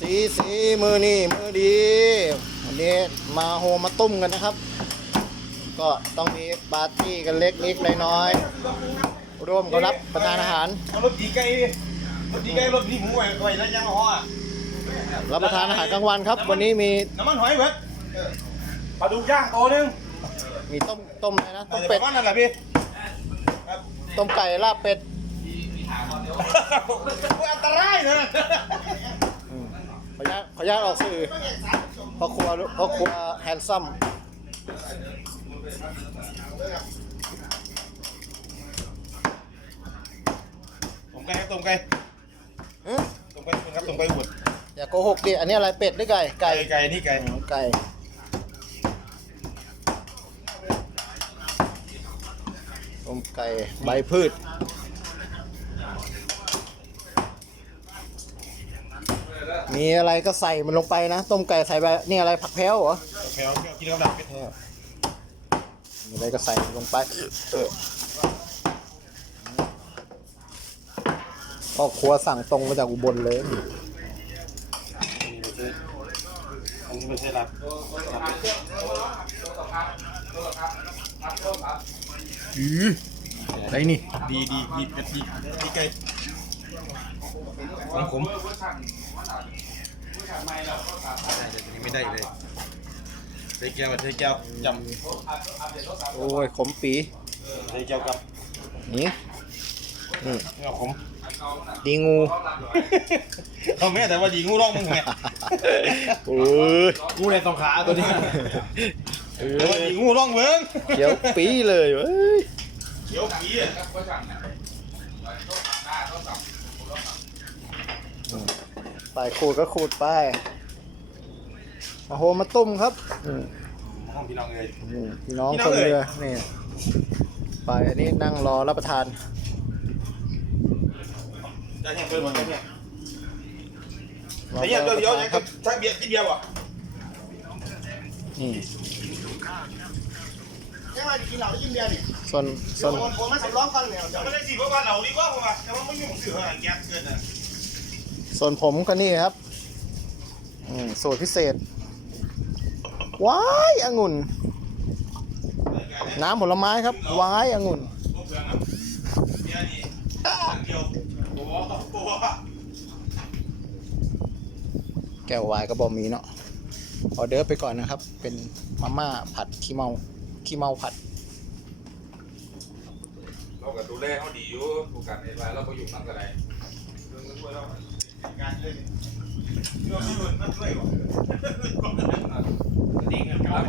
สีสีมือนี่มือดีวันนี้มาโฮมาตุ้มกันนะครับ ก็ต้องมีปาร์ตี้กันเล็กนิดน้อยๆร่วมกันรับประทานอาหารเอารถดีไก่รถดีไก่รถนี่หมูไว้ไว้แล้วยังห่ออะรับประทานอาหารกลางวันครับ วันนี้มีน้ำมันหอยเบิดปลาดุกย่างตัวหนึงมีต้มต้มอะไรนะต้มเป็เป็ดดมันนั่นแหละพี่ต้มไก่ลาบเป็ดอันตรายนะอืม ขออนุญาตขออนุญาตออกสื่อพ่อครัวพ่อครัวแฮนซัมต้มไก่ครับต้มไก่อื้อต้มไก่ครับต้มไก่อุดอย่าโกหกดิอันนี้อะไรเป็ดหรือไก่ไก่ไก่ไก่นี่ไก่อ๋อไก่ต้มไก่ใบพืช มีอะไรก็ใส่มันลงไปนะ ต้มไก่ใส่ไปนี่อะไรผักแพ้วเหรอแถวกินกับดักเป็ดมีอะไรก็ใส่มันลงไปเออพ่อครัวสั่งตรงมาจากอุบลเลยอันนี้ไม่ใช่รับอืออะไรนี่ ดีดีดีเป็ดดีดีไก่ของผม ไม่ได้เลยใส่แก้วใส่แก้วจโอ้ยขมปีำใส่แก้วกับนี่นี่เงาผมดีงูเอาแม่แต่ว่าดีงูร้องมึงไงโอ้ยงูในสองขาตัวนี้เอแต่ว่าอดีงูร้องเบิ้งเขียวปีเลยเว้ย เขียวผีอะ ไปขูดก็ขูดไปมาโฮมาตุ้มครับอืมห้องพี่น้องเลยนี่พี่น้องพี่น้คองนเอ่ยเรือนี่ไปอันนี้นั่งรอรับประทาน จะเห็นเบิ้งหมดเลยเนี่ยรอแต่เนี่ยตัวเดียวรับประเนี่ยทานครับชักเบียร์กินเบียร์ป่ะนี่ยังไงกินเหล้ากินเบียร์ดิส่วนส่วนผมไม่สำรองฟังเนี่ยจะไม่ได้สิเพราะว่าเหล้าดีกว่าผมว่าแต่ว่าไม่ยุ่งสื่ออะไรแก๊สเกินอะ ส่วนผมก็นี่ครับสูตรพิเศษ ว้ายองุ่น น้ำผลไม้ครับ ว้ายองุ่นพวกเพื่อนแก้ววายก็บอมีเนาะออเดอร์ไปก่อนนะครับ เป็นมาม่าผัดขี้เมาขี้เมาผัดเราก็ดูแลเขาดีอยู่ถูกกันในรายเราก็อยู่นั่นก็ได้เรื่องมันช่วยเรา การเลยเราไม่หลุดมันช่วยวะจริงครับ